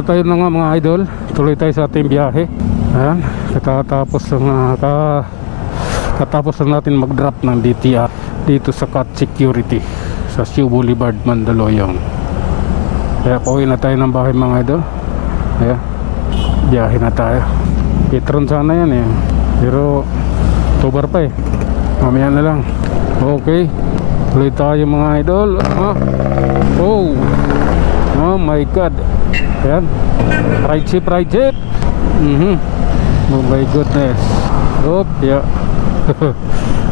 At ayun na nga mga idol, tuloy tayo sa ating biyahe. Ayan, katapos lang natin mag-drop ng DTR dito sa Cat Security sa Siu Boulevard, Mandaluyong. Kaya pauwi na tayo ng bahay mga idol. Ayan, biyahe na tayo. Petron sana yan eh, pero October pa eh, mamaya na lang. Okay, tuloy tayo mga idol. Oh my god. Ayan, ride ship. Oh my goodness. Yeah.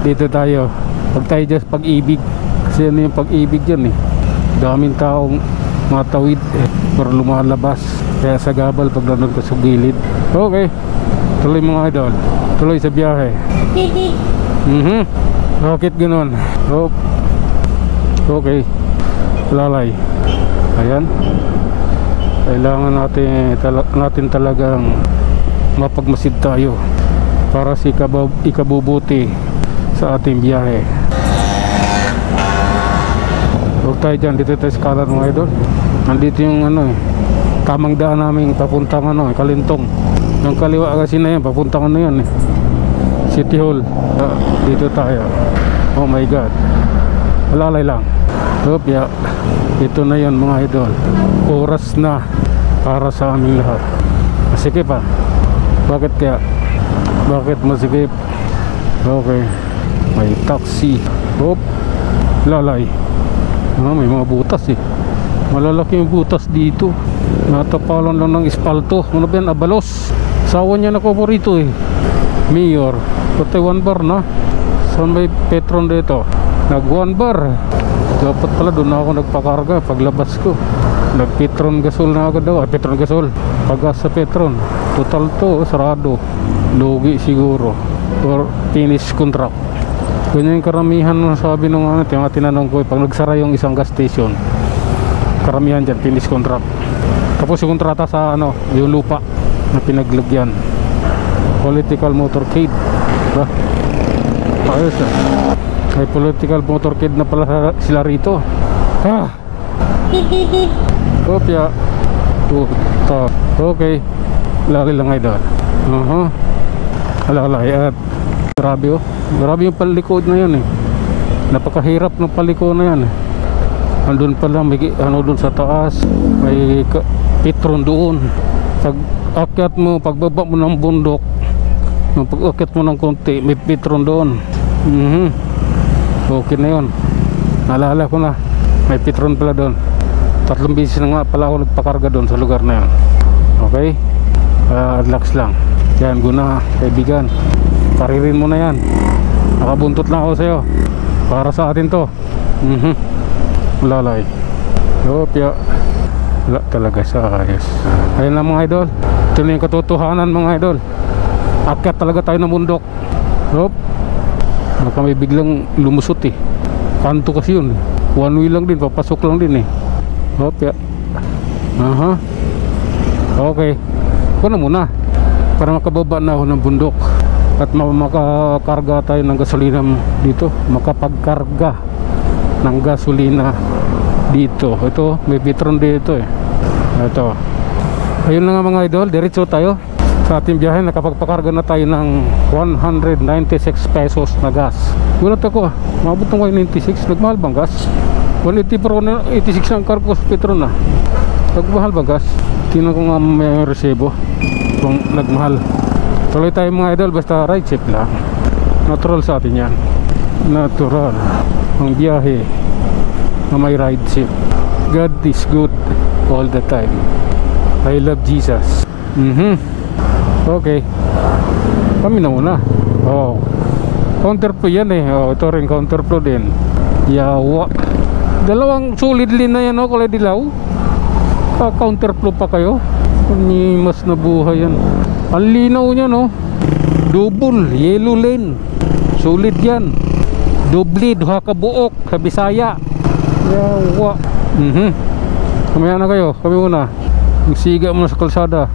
Dito tayo. Pag tayo dyan pag-ibig, kasi ano yung pag-ibig dyan eh, daming taong matawid eh, pero lumalabas. Kaya sa gabal pag nandun ka sa gilid. Okay, tuloy mga idol, tuloy sa biyahe. Bakit ganun? Okay, lalay. Ayan, kailangan natin talagang mapagmasid tayo para sa ikabubuti sa ating biyahe. Huwag tayo dyan, dito tayo sa kanan mga idol. Nandito yung tamang daan namin papuntang Kalintong. Yung kaliwa kasi na yan, papuntang yan eh, City Hall. Dito tayo. Oh my god, alalay lang. Yeah. Ito na yun mga idol, oras na para sa aming lahat. Masikip pa. Bakit kaya? Bakit masikip? Okay, may taxi. Lalay. May mga butas eh, malalaki yung butas dito. Natapalan lang ng espalto. Ano ba yan? Abalos. Sawa niya na ko po rito eh, Mayor. Pati 1 bar na. Saan may Petron dito? Nag 1 bar. Dapat pala doon ako nagpakarga paglabas ko. Nag Petron gasol na agad daw. Petron gasol, pagas sa Petron. Total to sarado, lugi siguro, or finish contract. Ganyan yung karamihan ng sabi nung tinanong ko pag nagsara yung isang gas station. Karamihan dyan finish contract. Tapos yung kontrata sa yung lupa na pinaglagyan, political motorcade, diba? Ayos na. May political motorcade na pala sila rito. Kopya. Okay, lagi lang idol. Alalay. At grabe grabe yung palikod na yan eh. Napakahirap ng paliko na yan eh. Andun pala may doon sa taas, may Petron doon. Pag akyat mo, pagbaba mo ng bundok, pag akyat mo ng konti, may Petron doon. Okay na yun, naalala ko na, may Petron pala doon. 3 beses na nga pala ako nagpakarga doon sa lugar na yan. Okay, relax lang. Yan, guna kaibigan, paririn mo na yan. Nakabuntot lang ako sa'yo, para sa atin to. Lalay. Opya. Wala talaga sa ayos. Ayun lang mga idol, ito na yung katotohanan mga idol. Akyat talaga tayo ng bundok. Baka may biglang lumusot eh. Kanto kasi yun, one way lang din, papasok lang din eh. Opya. Okay, ako na muna para makababa na ako ng bundok at makakarga tayo ng gasolina dito, makapagkarga ng gasolina dito. Ito, may Petron dito eh. Ito. Ayun na nga mga idol, diretso tayo sa ating biyahe. Nakapagpakarga na tayo ng 196 pesos na gas. Gulat ako mabot ng 196. Nagmahal bang gas? 180 pero 86 ang kargo sa Petron na. Nagmahal ba gas? Tingnan ko nga may resebo kung nagmahal. Tuloy tayo mga idol, basta ride ship lang. Natural sa atin yan. Natural ang biyahe na may ride ship. God is good all the time. I love Jesus. Okay, kami na muna. Counterflow yan eh. Ito rin counterflow din. Yawa, dalawang solid line na yan kulay dilaw. Counterflow pa kayo. Mas na buhay yan. Ang linaw niya double yellow lane, solid yan. Doble, duha ka buok sa Bisaya. Yawa. Kamaya na kayo, kami muna. Magsiga muna sa kalsada.